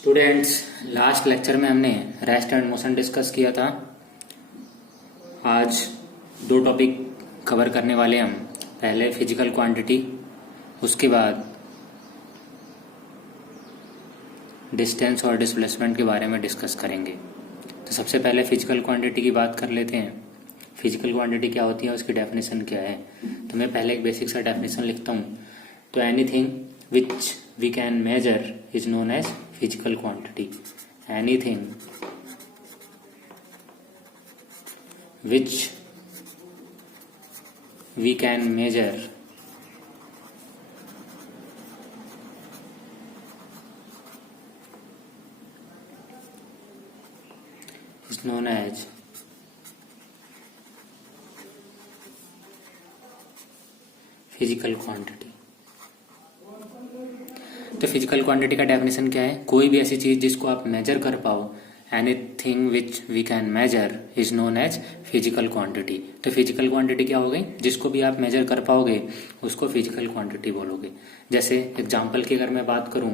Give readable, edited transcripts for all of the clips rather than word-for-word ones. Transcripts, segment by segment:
Students, last lecture में हमने rest and motion discuss किया था। आज दो टॉपिक कवर करने वाले हम। पहले फिजिकल क्वांटिटी, उसके बाद डिस्टेंस और डिस्प्लेसमेंट के बारे में डिस्कस करेंगे। तो सबसे पहले फिजिकल क्वांटिटी की बात कर लेते हैं। फिजिकल क्वांटिटी क्या होती है, उसकी डेफिनेशन क्या है। तो मैं पहले एक बेसिक सा डेफिनेशन लिखता हूँ। तो anything which we can measure is known as physical quantity. Anything which we can measure is known as physical quantity. तो फिजिकल क्वांटिटी का डेफिनेशन क्या है? कोई भी ऐसी चीज जिसको आप मेजर कर पाओ। Anything which we can measure is known as physical quantity. तो फिजिकल क्वांटिटी क्या हो गई? जिसको भी आप मेजर कर पाओगे उसको फिजिकल क्वांटिटी बोलोगे। जैसे एग्जांपल की अगर मैं बात करूं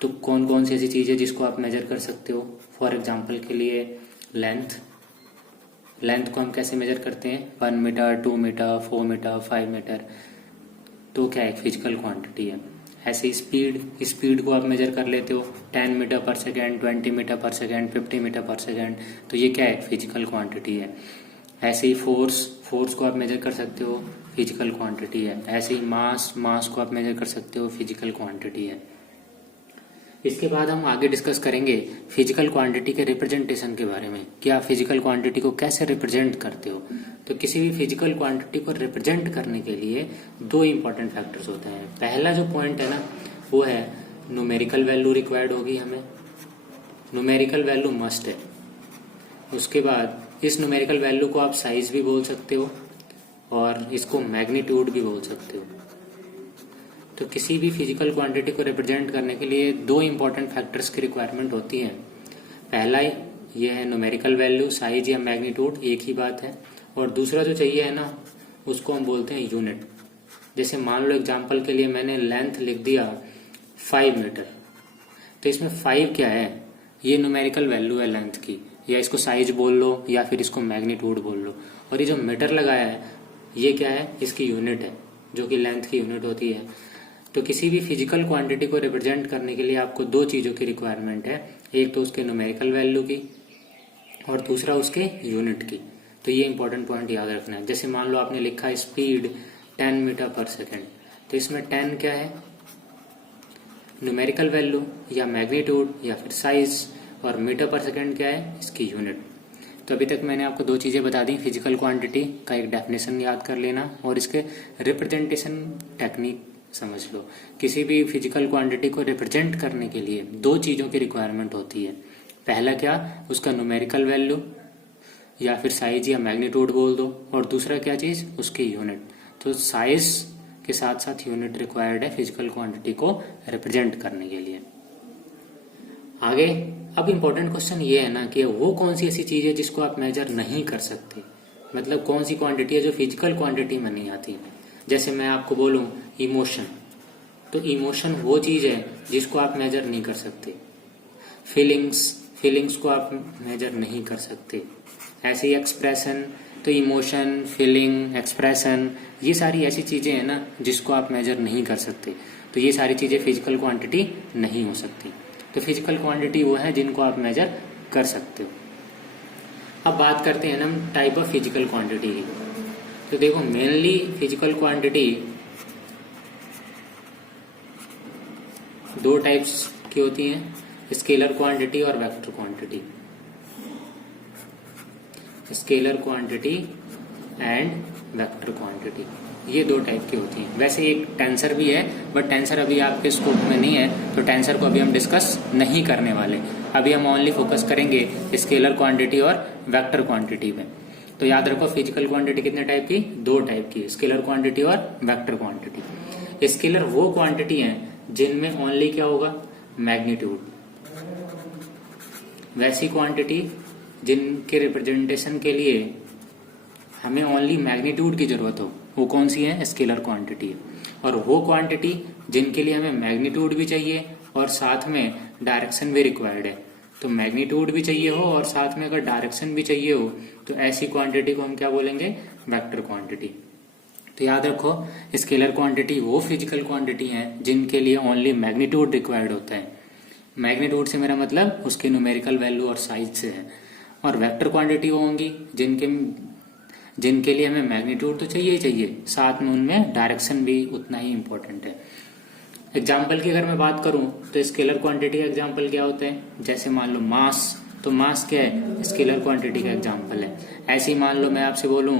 तो कौन कौन सी ऐसी चीज है जिसको आप मेजर कर सकते हो? फॉर एग्जांपल के लिए लेंथ को हम कैसे मेजर करते हैं? 1 मीटर, 2 मीटर, 4 मीटर, 5 मीटर। तो क्या एक फिजिकल क्वांटिटी है। ऐसे स्पीड को आप मेजर कर लेते हो, 10 मीटर पर सेकेंड, 20 मीटर पर सेकेंड, 50 मीटर पर सेकेंड। तो ये क्या है? फिजिकल क्वांटिटी है। ऐसे ही फोर्स को आप मेजर कर सकते हो, फिजिकल क्वांटिटी है। ऐसे ही मास को आप मेजर कर सकते हो, फिजिकल क्वांटिटी है। इसके बाद हम आगे डिस्कस करेंगे फिजिकल क्वांटिटी के रिप्रेजेंटेशन के बारे में कि आप फिजिकल क्वांटिटी को कैसे रिप्रेजेंट करते हो। तो किसी भी फिजिकल क्वांटिटी को रिप्रेजेंट करने के लिए दो इंपॉर्टेंट फैक्टर्स होते हैं। पहला जो पॉइंट है ना, वो है न्यूमेरिकल वैल्यू रिक्वायर्ड होगी हमें। न्यूमेरिकल वैल्यू मस्ट है। उसके बाद इस न्यूमेरिकल वैल्यू को आप साइज भी बोल सकते हो और इसको मैग्नीट्यूड भी बोल सकते हो। तो किसी भी फिजिकल क्वांटिटी को रिप्रेजेंट करने के लिए दो इंपॉर्टेंट फैक्टर्स की रिक्वायरमेंट होती है। पहला ये है न्यूमेरिकल वैल्यू, साइज या मैग्नीट्यूड, एक ही बात है। और दूसरा जो चाहिए है ना, उसको हम बोलते हैं यूनिट। जैसे मान लो एग्जांपल के लिए मैंने लेंथ लिख दिया 5 मीटर। तो इसमें 5 क्या है? ये न्यूमेरिकल वैल्यू है लेंथ की, या इसको साइज बोल लो या फिर इसको मैग्नीट्यूड बोल लो। और ये जो मीटर लगाया है ये क्या है? इसकी यूनिट है, जो कि लेंथ की यूनिट होती है। तो किसी भी फिजिकल क्वांटिटी को रिप्रेजेंट करने के लिए आपको दो चीजों की रिक्वायरमेंट है। एक तो उसके न्यूमेरिकल वैल्यू की और दूसरा उसके यूनिट की। तो ये इंपॉर्टेंट पॉइंट याद रखना है। जैसे मान लो आपने लिखा स्पीड 10 मीटर पर सेकेंड। तो इसमें 10 क्या है? न्यूमेरिकल वैल्यू या मैग्नीट्यूड या फिर साइज, और मीटर पर सेकेंड क्या है? इसकी यूनिट। तो अभी तक मैंने आपको दो चीजें बता दी। फिजिकल क्वांटिटी का एक डेफिनेशन याद कर लेना और इसके रिप्रेजेंटेशन टेक्निक समझ लो। किसी भी फिजिकल क्वांटिटी को रिप्रेजेंट करने के लिए दो चीजों की रिक्वायरमेंट होती है। पहला क्या? उसका न्यूमेरिकल वैल्यू या फिर साइज या मैग्नीट्यूड बोल दो, और दूसरा क्या चीज? उसकी यूनिट। तो साइज के साथ साथ यूनिट रिक्वायर्ड है फिजिकल क्वांटिटी को रिप्रेजेंट करने के लिए। आगे अब इम्पोर्टेंट क्वेश्चन ये है ना कि वो कौन सी ऐसी चीज है जिसको आप मेजर नहीं कर सकते। मतलब कौन सी क्वांटिटी है जो फिजिकल क्वांटिटी में नहीं आती। जैसे मैं आपको बोलूं इमोशन, तो इमोशन वो चीज है जिसको आप मेजर नहीं कर सकते। फीलिंग्स को आप मेजर नहीं कर सकते। ऐसे ही एक्सप्रेशन, तो इमोशन, फीलिंग, एक्सप्रेशन, ये सारी ऐसी चीजें हैं ना जिसको आप मेजर नहीं कर सकते। तो ये सारी चीजें फिजिकल क्वांटिटी नहीं हो सकती। तो फिजिकल क्वांटिटी वो है जिनको आप मेजर कर सकते हो। अब बात करते हैं ना हम टाइप ऑफ फिजिकल क्वांटिटी की। तो देखो, मेनली फिजिकल क्वांटिटी दो टाइप्स की होती हैं, स्केलर क्वांटिटी और vector quantity. Scalar quantity and vector quantity, ये दो टाइप की होती हैं। वैसे एक टेंसर भी है, बट टेंसर अभी आपके स्कोप में नहीं है, तो टेंसर को अभी हम डिस्कस नहीं करने वाले। अभी हम ओनली फोकस करेंगे स्केलर क्वांटिटी और वेक्टर क्वांटिटी पे। तो याद रखो, फिजिकल क्वांटिटी कितने टाइप की? दो टाइप की, स्केलर क्वांटिटी और वेक्टर क्वांटिटी। स्केलर वो क्वांटिटी है जिनमें ओनली क्या होगा? मैग्नीट्यूड। वैसी क्वांटिटी जिनके रिप्रेजेंटेशन के लिए हमें ओनली मैग्नीट्यूड की जरूरत हो, वो कौन सी है? स्केलर क्वांटिटी है। और वो क्वांटिटी जिनके लिए हमें मैग्नीट्यूड भी चाहिए और साथ में डायरेक्शन भी रिक्वायर्ड है। तो मैग्नीट्यूड भी चाहिए हो और साथ में अगर डायरेक्शन भी चाहिए हो तो ऐसी क्वांटिटी को हम क्या बोलेंगे, वेक्टर क्वांटिटी। तो याद रखो, स्केलर क्वांटिटी वो फिजिकल क्वांटिटी है जिनके लिए ओनली मैग्नीट्यूड रिक्वायर्ड होता है। मैग्नीट्यूड से मेरा मतलब उसके न्यूमेरिकल वैल्यू और साइज से है। और वेक्टर क्वांटिटी वो होंगी जिनके लिए हमें मैग्नीट्यूड तो चाहिए ही चाहिए, साथ में उनमें डायरेक्शन भी उतना ही इंपॉर्टेंट है। एग्जाम्पल की अगर मैं बात करूं तो स्केलर क्वांटिटी का एग्जाम्पल क्या होता है, जैसे मान लो मास, तो मास क्या है, स्केलर क्वांटिटी का एग्जाम्पल है। ऐसे ही मान लो मैं आपसे बोलूं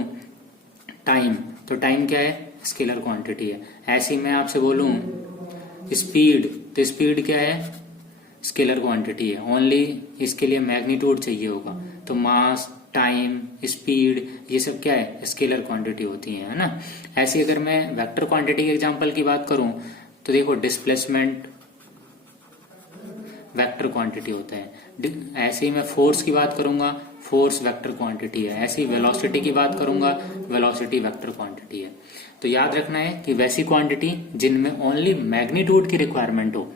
टाइम, तो टाइम क्या है, स्केलर क्वांटिटी है। ऐसे ही मैं आपसे बोलूं स्पीड, तो स्पीड क्या है, स्केलर क्वांटिटी है। ओनली इसके लिए मैग्नीट्यूड चाहिए होगा। तो मास, टाइम, स्पीड, ये सब क्या है, स्केलर क्वांटिटी होती है ना। ऐसी अगर मैं वेक्टर क्वांटिटी के एग्जांपल की बात करूं तो देखो डिस्प्लेसमेंट वेक्टर क्वांटिटी होता है। ऐसे ही मैं फोर्स की बात करूंगा, फोर्स वेक्टर क्वांटिटी है। ऐसे ही वेलोसिटी की बात करूंगा, वेलोसिटी वेक्टर क्वांटिटी है। तो याद रखना है कि वैसी क्वांटिटी जिनमें ओनली मैग्नीट्यूड की रिक्वायरमेंट हो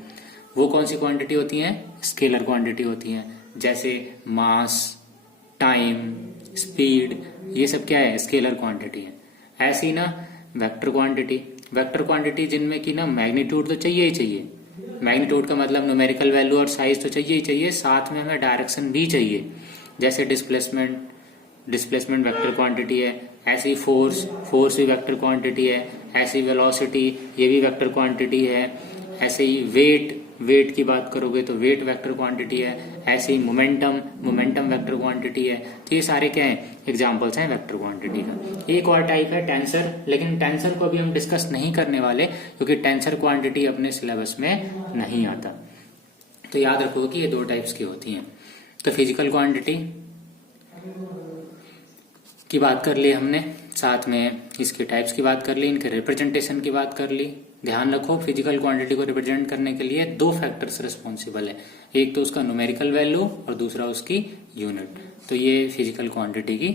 वो कौन सी क्वांटिटी होती है, स्केलर क्वांटिटी होती है। जैसे मास, टाइम, स्पीड, ये सब क्या है, स्केलर क्वांटिटी है। ऐसे ही ना वेक्टर क्वांटिटी जिनमें की ना मैग्नीट्यूड तो चाहिए ही चाहिए। मैग्नीट्यूड का मतलब न्यूमेरिकल वैल्यू और साइज तो चाहिए ही चाहिए, साथ में हमें डायरेक्शन भी चाहिए। जैसे डिस्प्लेसमेंट वेक्टर क्वांटिटी है। ऐसी फोर्स भी वेक्टर क्वांटिटी है। ऐसी वेलोसिटी, ये भी वेक्टर क्वांटिटी है। ऐसे ही वेट की बात करोगे तो वेट वेक्टर क्वांटिटी है। ऐसे ही मोमेंटम वेक्टर क्वांटिटी है। तो ये सारे क्या है, एग्जांपल्स हैं वेक्टर क्वांटिटी का। एक और टाइप है टेंसर, लेकिन टेंसर को अभी हम डिस्कस नहीं करने वाले क्योंकि टेंसर क्वांटिटी अपने सिलेबस में नहीं आता। तो याद रखो कि ये दो टाइप्स की होती हैं। तो फिजिकल क्वांटिटी की बात कर ली हमने, साथ में इसके टाइप्स की बात कर ली, इनके रिप्रेजेंटेशन की बात कर ली। ध्यान रखो, फिजिकल क्वांटिटी को रिप्रेजेंट करने के लिए दो फैक्टर्स रिस्पॉन्सिबल है, एक तो उसका न्यूमेरिकल वैल्यू और दूसरा उसकी यूनिट। तो ये फिजिकल क्वांटिटी की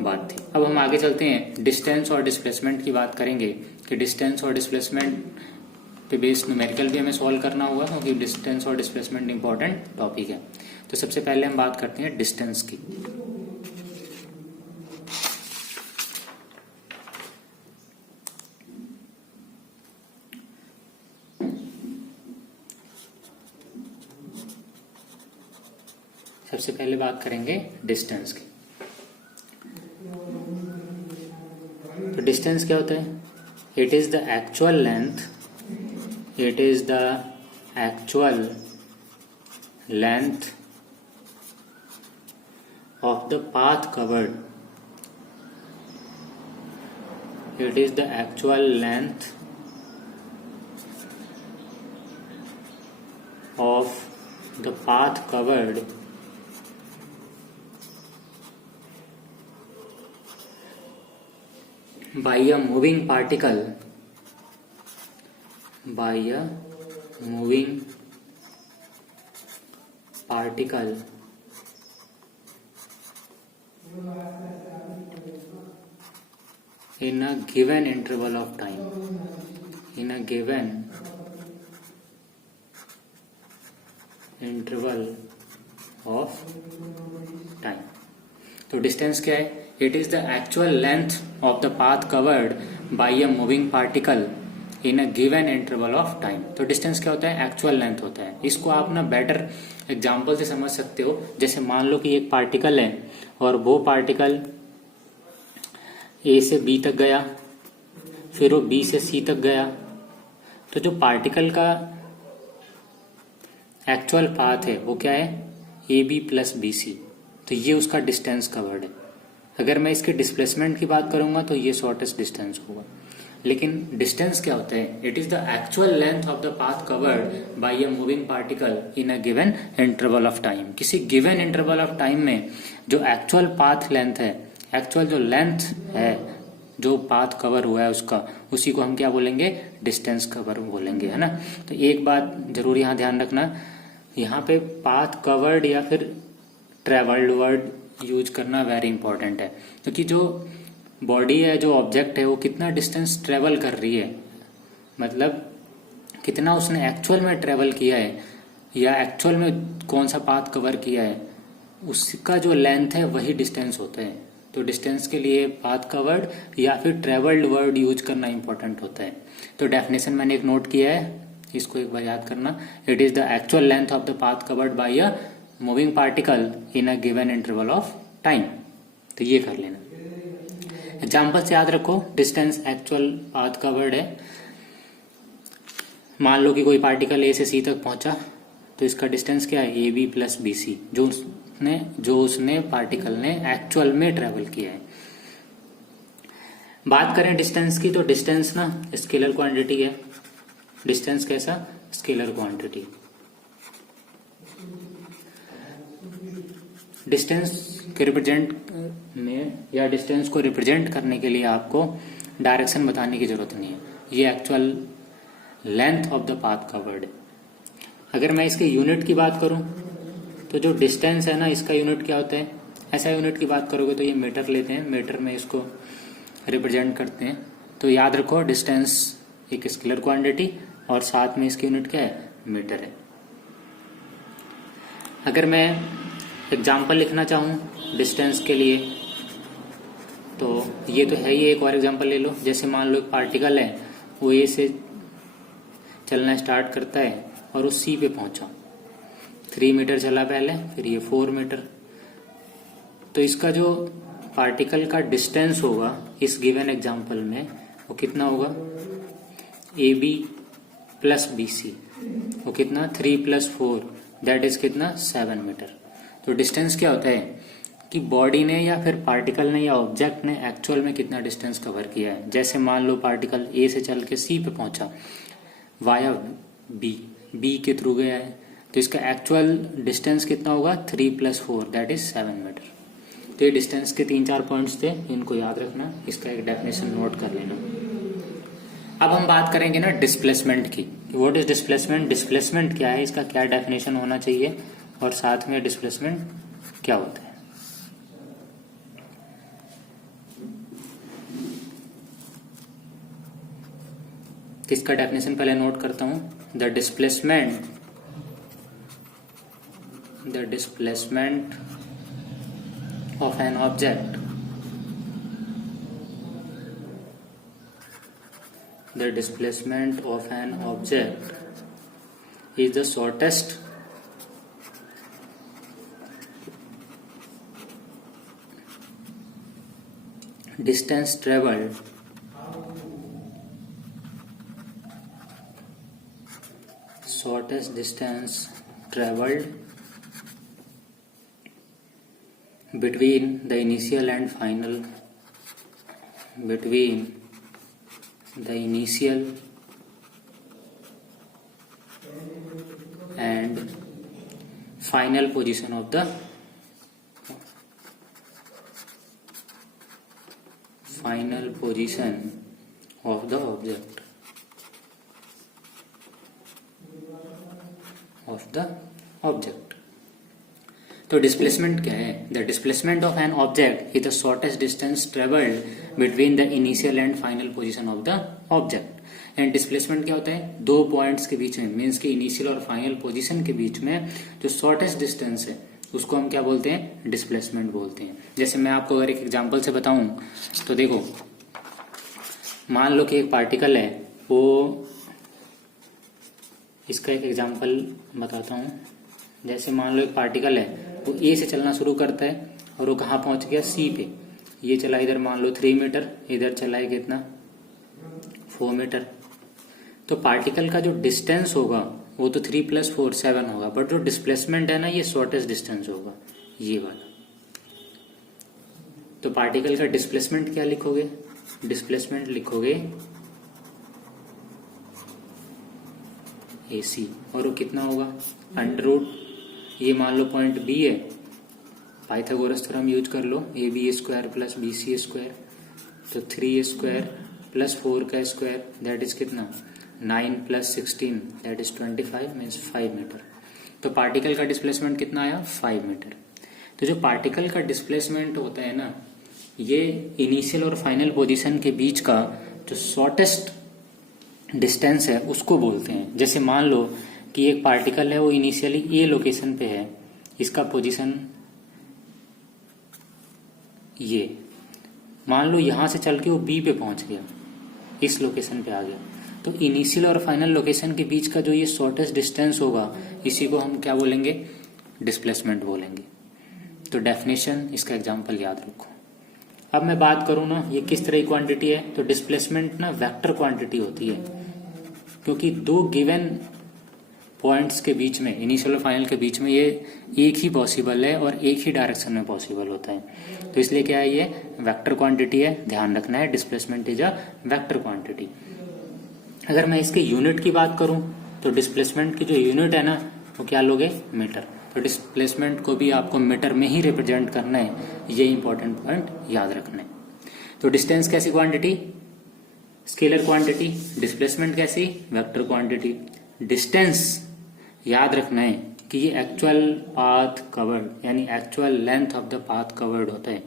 बात थी। अब हम आगे चलते हैं, डिस्टेंस और डिस्प्लेसमेंट की बात करेंगे कि डिस्टेंस और डिस्प्लेसमेंट पे बेस्ड न्यूमेरिकल भी हमें सॉल्व करना होगा क्योंकि डिस्टेंस और डिस्प्लेसमेंट इंपॉर्टेंट टॉपिक है। तो सबसे पहले हम बात करते हैं डिस्टेंस की। सबसे पहले बात करेंगे डिस्टेंस की। तो डिस्टेंस क्या होता है, it is the actual length of the path covered. It is the actual length of the path covered by a moving particle in a given interval of time. तो डिस्टेंस क्या है, it is the actual length of the path covered by a moving particle in a given interval of time. तो distance क्या होता है, actual length होता है। इसको आप ना बेटर एग्जांपल से समझ सकते हो। जैसे मान लो कि एक पार्टिकल है और वो पार्टिकल ए से बी तक गया, फिर वो बी से सी तक गया। तो जो पार्टिकल का एक्चुअल पाथ है वो क्या है, A B plus B C. तो ये उसका डिस्टेंस कवर्ड है। अगर मैं इसके डिस्प्लेसमेंट की बात करूंगा तो ये शॉर्टेस्ट डिस्टेंस होगा। लेकिन डिस्टेंस क्या होता है, it is the actual length of the path covered by a moving particle in a given interval of time. किसी गिवन इंटरवल ऑफ टाइम में जो एक्चुअल पाथ लेंथ है, एक्चुअल जो लेंथ है जो पाथ कवर हुआ है उसका, उसी को हम क्या बोलेंगे, डिस्टेंस कवर बोलेंगे, है ना। तो एक बात जरूर यहाँ ध्यान रखना, यहाँ पे पाथ कवर्ड या फिर ट्रेवल्ड वर्ड यूज करना वेरी इंपॉर्टेंट है, क्योंकि जो बॉडी है, जो ऑब्जेक्ट है, वो कितना डिस्टेंस ट्रेवल कर रही है, मतलब कितना उसने एक्चुअल में ट्रेवल किया है, या एक्चुअल में कौन सा पाथ कवर किया है उसका जो लेंथ है वही डिस्टेंस होता है। तो डिस्टेंस के लिए पाथ कवर्ड या फिर ट्रेवल्ड वर्ड यूज करना इंपॉर्टेंट होता है। तो डेफिनेशन मैंने एक नोट किया है, इसको एक बार याद करना। It is the actual length of the path covered by a moving particle in a given interval of time. तो ये कर लेना। एग्जाम्पल से याद रखो, डिस्टेंस एक्चुअल पाथ कवर्ड है। मान लो कि कोई पार्टिकल ए से सी तक पहुंचा, तो इसका डिस्टेंस क्या है, A B plus B C, जो उसने पार्टिकल ने एक्चुअल में ट्रेवल किया है। बात करें डिस्टेंस की, तो डिस्टेंस ना स्केलर क्वांटिटी है। डिस्टेंस कैसा, स्केलर क्वांटिटी। डिस्टेंस के रिप्रेजेंट में या डिस्टेंस को रिप्रेजेंट करने के लिए आपको डायरेक्शन बताने की जरूरत नहीं है। ये actual length of the path covered है। अगर मैं इसके यूनिट की बात करूं, तो जो डिस्टेंस है ना, इसका यूनिट क्या होता है। ऐसा यूनिट की बात करोगे तो ये मीटर लेते हैं, मीटर में इसको रिप्रेजेंट करते हैं। तो याद रखो, डिस्टेंस एक स्केलर क्वांटिटी और साथ में इसकी यूनिट क्या है, मीटर है। अगर मैं एग्जाम्पल लिखना चाहूँ डिस्टेंस के लिए, तो ये तो है ही। एक और एग्जाम्पल ले लो। जैसे मान लो एक पार्टिकल है, वो ए से चलना स्टार्ट करता है और वो सी पे पहुंचा। 3 मीटर चला पहले, फिर ये 4 मीटर। तो इसका जो पार्टिकल का डिस्टेंस होगा इस गिवन एग्जाम्पल में, वो कितना होगा, A B plus B C. वो कितना, 3 + 4 दैट इज कितना, 7 मीटर। तो डिस्टेंस क्या होता है कि बॉडी ने या फिर पार्टिकल ने या ऑब्जेक्ट ने एक्चुअल में कितना डिस्टेंस कवर किया है। जैसे मान लो पार्टिकल ए से चल के सी पे पहुंचा वाया बी के थ्रू गया है, तो इसका एक्चुअल डिस्टेंस कितना होगा, 3 + 4 दैट इज 7 मीटर। तो ये डिस्टेंस के 3-4 पॉइंट्स थे, इनको याद रखना। इसका एक डेफिनेशन नोट कर लेना। अब हम बात करेंगे ना डिस्प्लेसमेंट की। व्हाट इज डिस्प्लेसमेंट, डिस्प्लेसमेंट क्या है, इसका क्या डेफिनेशन होना चाहिए और साथ में डिस्प्लेसमेंट क्या होता है। इसका डेफिनेशन पहले नोट करता हूं। The displacement of an object, the displacement of an object is the shortest distance traveled between the initial and final position of the object। तो डिस्प्लेसमेंट क्या है, the displacement of an object is the shortest distance travelled between the initial and final position of the object. And displacement क्या होता है, 2 points के बीच में, means के initial और फाइनल पोजीशन के बीच में जो शॉर्टेस्ट डिस्टेंस है उसको हम क्या बोलते हैं, डिस्प्लेसमेंट बोलते हैं। जैसे मैं आपको अगर एक एग्जाम्पल से बताऊं, तो देखो मान लो कि एक पार्टिकल है, वो, इसका एक एग्जाम्पल बताता हूं। जैसे मान लो एक पार्टिकल है, वो ए से चलना शुरू करता है और वो कहाँ पहुंच गया, सी पे। ये चला इधर मान लो 3 मीटर, इधर चला है कितना, 4 मीटर। तो पार्टिकल का जो डिस्टेंस होगा वो तो 3 + 4 7 होगा, बट जो डिस्प्लेसमेंट है ना, ये शॉर्टेस्ट डिस्टेंस होगा, ये वाला। तो पार्टिकल का डिस्प्लेसमेंट क्या लिखोगे, डिस्प्लेसमेंट लिखोगे AC, और वो कितना होगा, √ ये मान लो पॉइंट B है, पाइथागोरस थ्योरम यूज कर लो, AB² + BC², तो 3A² + 4 का स्क्वायर दैट इज कितना, 9 + 16 दैट इज 25 मीन्स 5 मीटर। तो पार्टिकल का डिस्प्लेसमेंट कितना आया, 5 मीटर। तो जो पार्टिकल का डिस्प्लेसमेंट होता है ना, ये इनिशियल और फाइनल पोजीशन के बीच का जो शॉर्टेस्ट डिस्टेंस है उसको बोलते हैं। जैसे मान लो कि एक पार्टिकल है वो इनिशियली ए लोकेशन पे है, इसका पोजीशन ये, मान लो यहां से चल के वो बी पे पहुंच गया, इस लोकेशन पे आ गया, तो इनिशियल और फाइनल लोकेशन के बीच का जो ये शॉर्टेस्ट डिस्टेंस होगा इसी को हम क्या बोलेंगे, डिस्प्लेसमेंट बोलेंगे। तो डेफिनेशन, इसका एग्जांपल याद रखो। अब मैं बात करूं ना ये किस तरह की क्वांटिटी है, तो डिस्प्लेसमेंट ना वेक्टर क्वांटिटी होती है, क्योंकि दो गिवन पॉइंट्स के बीच में, इनिशियल और फाइनल के बीच में ये एक ही पॉसिबल है और एक ही डायरेक्शन में पॉसिबल होता है। तो इसलिए क्या है, ये वेक्टर क्वांटिटी है, ध्यान रखना है, displacement is a vector quantity. अगर मैं इसके यूनिट की बात करूं तो डिस्प्लेसमेंट की जो यूनिट है ना वो क्या लोगे, मीटर। तो डिस्प्लेसमेंट को भी आपको मीटर में ही रिप्रेजेंट करना है, ये इंपॉर्टेंट पॉइंट याद रखना है। तो डिस्टेंस कैसी क्वांटिटी, स्केलर क्वांटिटी, डिस्प्लेसमेंट कैसी, वेक्टर क्वांटिटी। डिस्टेंस याद रखना है कि ये एक्चुअल पाथ कवर्ड यानी actual length of the path covered होता है,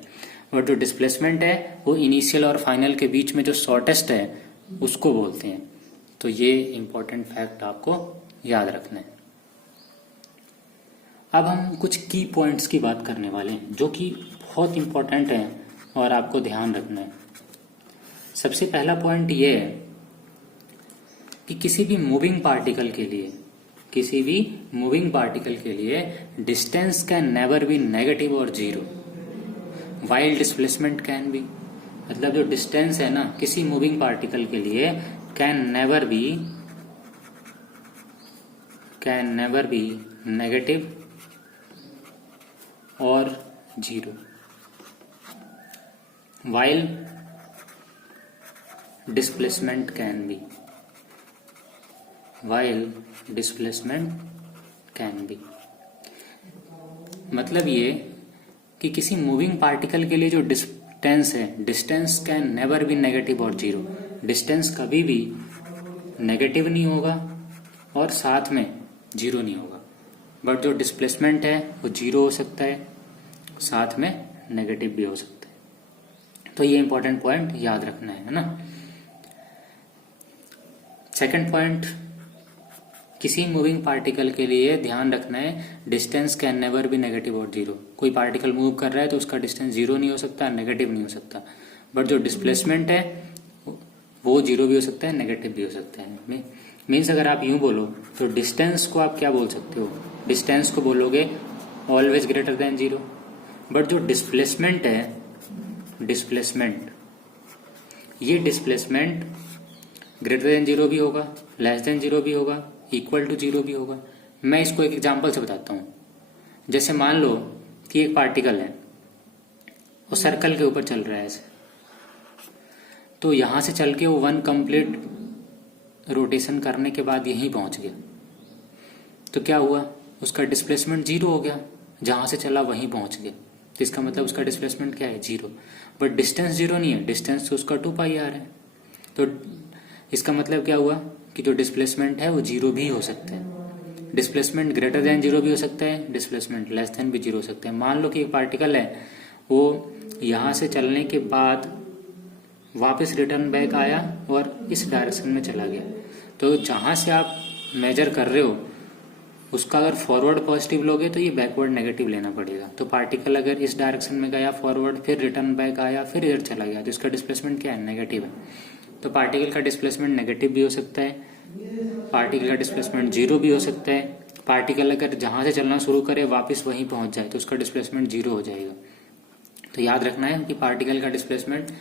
और जो डिस्प्लेसमेंट है वो इनिशियल और फाइनल के बीच में जो शॉर्टेस्ट है उसको बोलते हैं। तो ये इंपॉर्टेंट फैक्ट आपको याद रखना है। अब हम कुछ की पॉइंट्स की बात करने वाले हैं जो कि बहुत इंपॉर्टेंट है और आपको ध्यान रखना है। सबसे पहला पॉइंट ये है कि किसी भी मूविंग पार्टिकल के लिए distance can never be negative और zero, while displacement can be. मतलब जो डिस्टेंस है ना किसी मूविंग पार्टिकल के लिए कैन नेवर बी नेगेटिव और zero, while displacement can be. मतलब ये कि किसी मूविंग पार्टिकल के लिए जो डिस्टेंस है, distance can never be negative और जीरो, डिस्टेंस कभी भी नेगेटिव नहीं होगा और साथ में जीरो नहीं होगा, बट जो डिस्प्लेसमेंट है वो जीरो हो सकता है, साथ में नेगेटिव भी हो सकता है। तो ये इंपॉर्टेंट पॉइंट याद रखना है ना। सेकंड पॉइंट, किसी मूविंग पार्टिकल के लिए ध्यान रखना है distance can never be negative और जीरो। कोई पार्टिकल मूव कर रहा है तो उसका डिस्टेंस जीरो नहीं हो सकता, नेगेटिव नहीं हो सकता, बट जो डिस्प्लेसमेंट है वो जीरो भी हो सकता है, नेगेटिव भी हो सकता है। मीन्स अगर आप यूं बोलो तो डिस्टेंस को आप क्या बोल सकते हो, डिस्टेंस को बोलोगे always greater than zero, but जो डिस्प्लेसमेंट है, ये डिस्प्लेसमेंट ग्रेटर देन जीरो भी होगा, लेस देन जीरो भी होगा, इक्वल टू जीरो भी होगा। मैं इसको एक एग्जांपल से बताता हूं। जैसे मान लो कि एक पार्टिकल है वो सर्कल के ऊपर चल रहा है ऐसे, तो यहां से चल के वो वन कंप्लीट रोटेशन करने के बाद यहीं पहुंच गया, तो क्या हुआ, उसका डिस्प्लेसमेंट जीरो हो गया, जहां से चला वहीं पहुंच गया, तो इसका मतलब उसका डिस्प्लेसमेंट क्या है, जीरो। बट डिस्टेंस जीरो नहीं है, डिस्टेंस तो उसका 2πr है, तो इसका मतलब क्या हुआ कि जो डिस्प्लेसमेंट है वो जीरो भी हो सकता है, डिस्प्लेसमेंट ग्रेटर देन जीरो भी हो सकता है, डिस्प्लेसमेंट लेस देन भी जीरो हो सकता है। मान लो कि एक पार्टिकल है वो यहां से चलने के बाद वापस रिटर्न बैक आया और इस डायरेक्शन में चला गया, तो जहां से आप मेजर कर रहे हो उसका अगर फॉरवर्ड पॉजिटिव लोगे तो ये बैकवर्ड नेगेटिव लेना पड़ेगा। तो पार्टिकल अगर इस डायरेक्शन में गया फॉरवर्ड, फिर रिटर्न बैक आया, फिर इधर चला गया, तो इसका डिस्प्लेसमेंट क्या है, नेगेटिव है। तो पार्टिकल का डिस्प्लेसमेंट नेगेटिव भी हो सकता है, पार्टिकल का डिस्प्लेसमेंट जीरो भी हो सकता है। पार्टिकल अगर जहां से चलना शुरू करे वापस वहीं पहुंच जाए तो उसका डिस्प्लेसमेंट जीरो हो जाएगा। तो याद रखना है कि पार्टिकल का डिस्प्लेसमेंट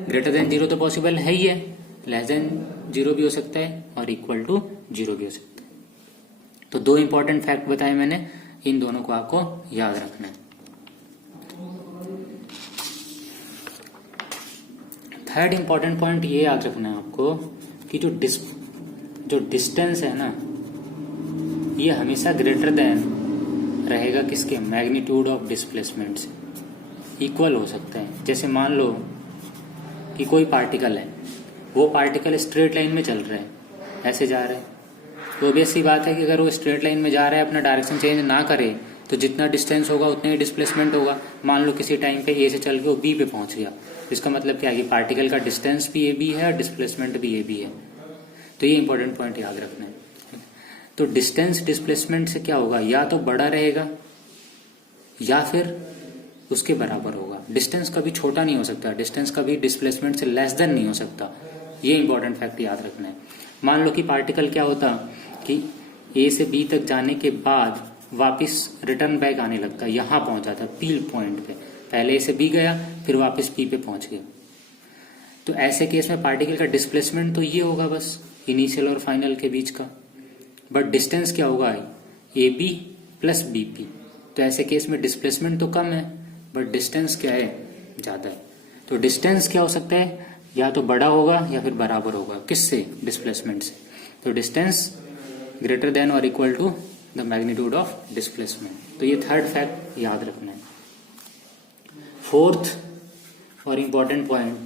ग्रेटर देन जीरो तो पॉसिबल है ही है, लेस देन जीरो भी हो सकता है और इक्वल टू जीरो भी हो सकता है। तो दो इंपॉर्टेंट फैक्ट बताए मैंने, इन दोनों को आपको याद रखना है। थर्ड इंपॉर्टेंट पॉइंट ये याद रखना है आपको कि जो डिस्टेंस है ना ये हमेशा ग्रेटर देन रहेगा किसके, मैग्नीट्यूड ऑफ डिस्प्लेसमेंट से इक्वल हो सकता है। जैसे मान लो कि कोई पार्टिकल है, वो पार्टिकल स्ट्रेट लाइन में चल रहा है, ऐसे जा रहा है, तो ऑब्वियस सी बात है कि अगर वो स्ट्रेट लाइन में जा रहा है, अपना डायरेक्शन चेंज ना करे तो जितना डिस्टेंस होगा उतना ही डिस्प्लेसमेंट होगा। मान लो किसी टाइम पे ए से चल के वो बी पे पहुंच गया, इसका मतलब क्या है कि पार्टिकल का डिस्टेंस भी ए बी है और डिस्प्लेसमेंट भी ए बी है। तो ये इंपॉर्टेंट पॉइंट याद रखना है। तो डिस्टेंस डिस्प्लेसमेंट से क्या होगा, या तो बड़ा रहेगा या फिर उसके बराबर होगा। डिस्टेंस कभी छोटा नहीं हो सकता, डिस्टेंस कभी डिस्प्लेसमेंट से लेस देन नहीं हो सकता। ये इंपॉर्टेंट फैक्ट याद रखना है। मान लो कि पार्टिकल क्या होता कि ए से बी तक जाने के बाद वापस रिटर्न बैक आने लगता, यहां पहुंच जाता पी पॉइंट पे, पहले ए से बी गया फिर वापस पी पे पहुंच गया। तो ऐसे केस में पार्टिकल का डिस्प्लेसमेंट तो ये होगा बस इनिशियल और फाइनल के बीच का, बट डिस्टेंस क्या होगा, A B plus B P. तो ऐसे केस में डिस्प्लेसमेंट तो कम है बट डिस्टेंस क्या है, ज्यादा है। तो डिस्टेंस क्या हो सकता है, या तो बड़ा होगा या फिर बराबर होगा, किससे, डिस्प्लेसमेंट से। तो डिस्टेंस ग्रेटर देन और equal to the magnitude of displacement. तो ये थर्ड फैक्ट याद रखना है। फोर्थ और इंपॉर्टेंट पॉइंट,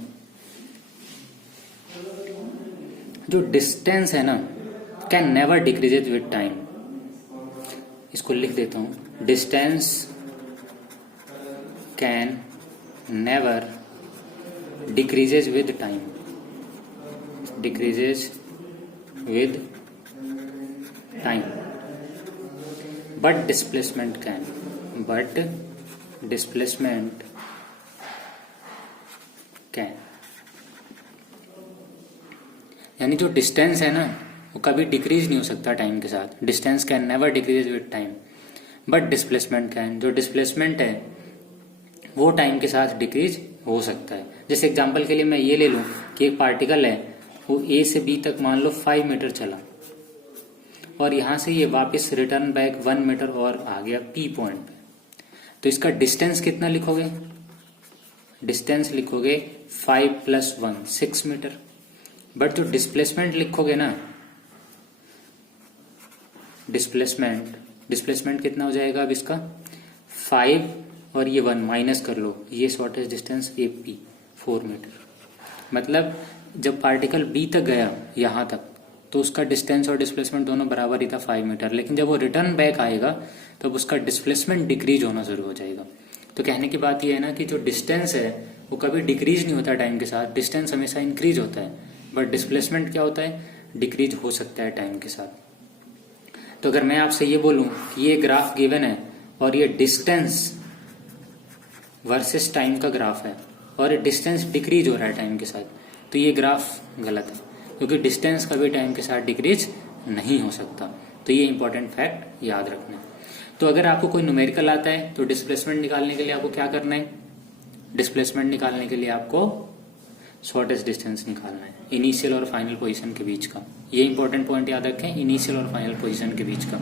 जो डिस्टेंस है ना, can never decreases with time. इसको लिख देता हूं, distance can never decreases with time, decreases with time, but displacement can, but displacement can। यानी जो डिस्टेंस है ना वो कभी डिक्रीज नहीं हो सकता टाइम के साथ। Distance can never decrease with time but displacement can. जो डिस्प्लेसमेंट है वो टाइम के साथ डिक्रीज हो सकता है। जैसे एग्जांपल के लिए मैं ये ले लूं कि एक पार्टिकल है वो ए से बी तक मान लो 5 मीटर चला और यहां से ये वापस रिटर्न बैक 1 मीटर और आ गया पी पॉइंट पे। तो इसका डिस्टेंस कितना लिखोगे, डिस्टेंस लिखोगे 5 + 1 6 मीटर। बट जो डिस्प्लेसमेंट लिखोगे ना, डिस्प्लेसमेंट कितना हो जाएगा अब इसका, 5 और ये 1 माइनस कर लो, ये shortest distance A P 4 metre. मतलब जब पार्टिकल बी तक गया यहां तक तो उसका डिस्टेंस और डिस्प्लेसमेंट दोनों बराबर ही था 5 मीटर, लेकिन जब वो रिटर्न बैक आएगा तब तो उसका डिस्प्लेसमेंट डिक्रीज होना शुरू हो जाएगा। तो कहने की बात यह है ना कि जो डिस्टेंस है वो कभी डिक्रीज नहीं होता टाइम के साथ, डिस्टेंस हमेशा इंक्रीज होता है, बट डिस्प्लेसमेंट क्या होता है, डिक्रीज हो सकता है टाइम के साथ। तो अगर मैं आपसे ये बोलूं कि ये ग्राफ गिवन है और ये डिस्टेंस वर्सेस टाइम का ग्राफ है और डिस्टेंस डिक्रीज हो रहा है टाइम के साथ, तो ये ग्राफ गलत है, क्योंकि डिस्टेंस कभी टाइम के साथ डिक्रीज नहीं हो सकता। तो ये इंपॉर्टेंट फैक्ट याद रखना है। तो अगर आपको कोई न्यूमेरिकल आता है तो डिस्प्लेसमेंट निकालने के लिए आपको क्या करना है, डिस्प्लेसमेंट निकालने के लिए आपको शॉर्टेस्ट डिस्टेंस निकालना है इनिशियल और फाइनल पोजीशन के बीच का। ये इंपॉर्टेंट पॉइंट याद रखें, इनिशियल और फाइनल पोजीशन के बीच का।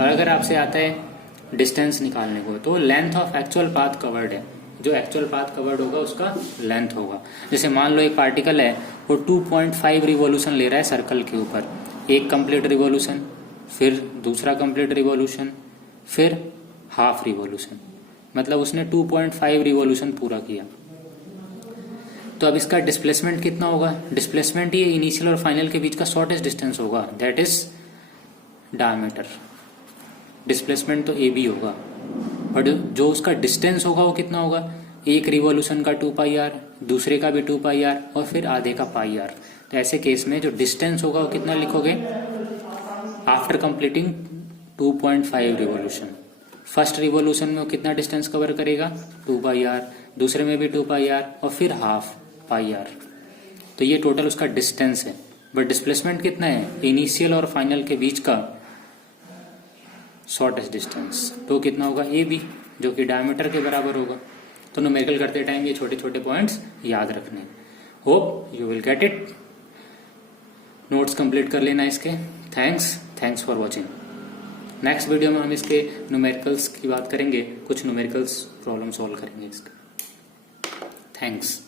और अगर आपसे आता है डिस्टेंस निकालने को तो length of actual path covered है, जो एक्चुअल पाथ कवर्ड होगा उसका लेंथ होगा। जैसे मान लो एक पार्टिकल है वो 2.5 रिवॉल्यूशन ले रहा है सर्कल के ऊपर, एक कंप्लीट रिवॉल्यूशन, फिर दूसरा कंप्लीट रिवॉल्यूशन, फिर हाफ रिवॉल्यूशन, मतलब उसने 2.5 रिवॉल्यूशन पूरा किया। तो अब इसका डिस्प्लेसमेंट कितना होगा, डिस्प्लेसमेंट ये इनिशियल और फाइनल के बीच का शॉर्टेस्ट डिस्टेंस होगा, दैट इज डायमीटर। डिस्प्लेसमेंट तो ए बी होगा, बट जो उसका डिस्टेंस होगा वो कितना होगा, एक रिवॉल्यूशन का 2πr, दूसरे का भी 2πr और फिर आधे का πr। तो ऐसे केस में जो डिस्टेंस होगा वो कितना लिखोगे, after completing 2.5 revolution. First revolution में वो कितना डिस्टेंस कवर करेगा, 2πr, दूसरे में भी 2πr और फिर हाफ πr। तो ये टोटल उसका डिस्टेंस है, बट डिस्प्लेसमेंट कितना है, इनिशियल और फाइनल के बीच का शॉर्टेस्ट डिस्टेंस, तो कितना होगा ए बी, जो कि डायमीटर के बराबर होगा। तो न्यूमेरिकल करते टाइम ये छोटे छोटे पॉइंट्स याद रखने। Hope you will get it. Notes complete कर लेना इसके। Thanks for watching. Next video में हम इसके न्यूमेरिकल्स की बात करेंगे, कुछ न्यूमेरिकल्स प्रॉब्लम सॉल्व करेंगे इसके। थैंक्स।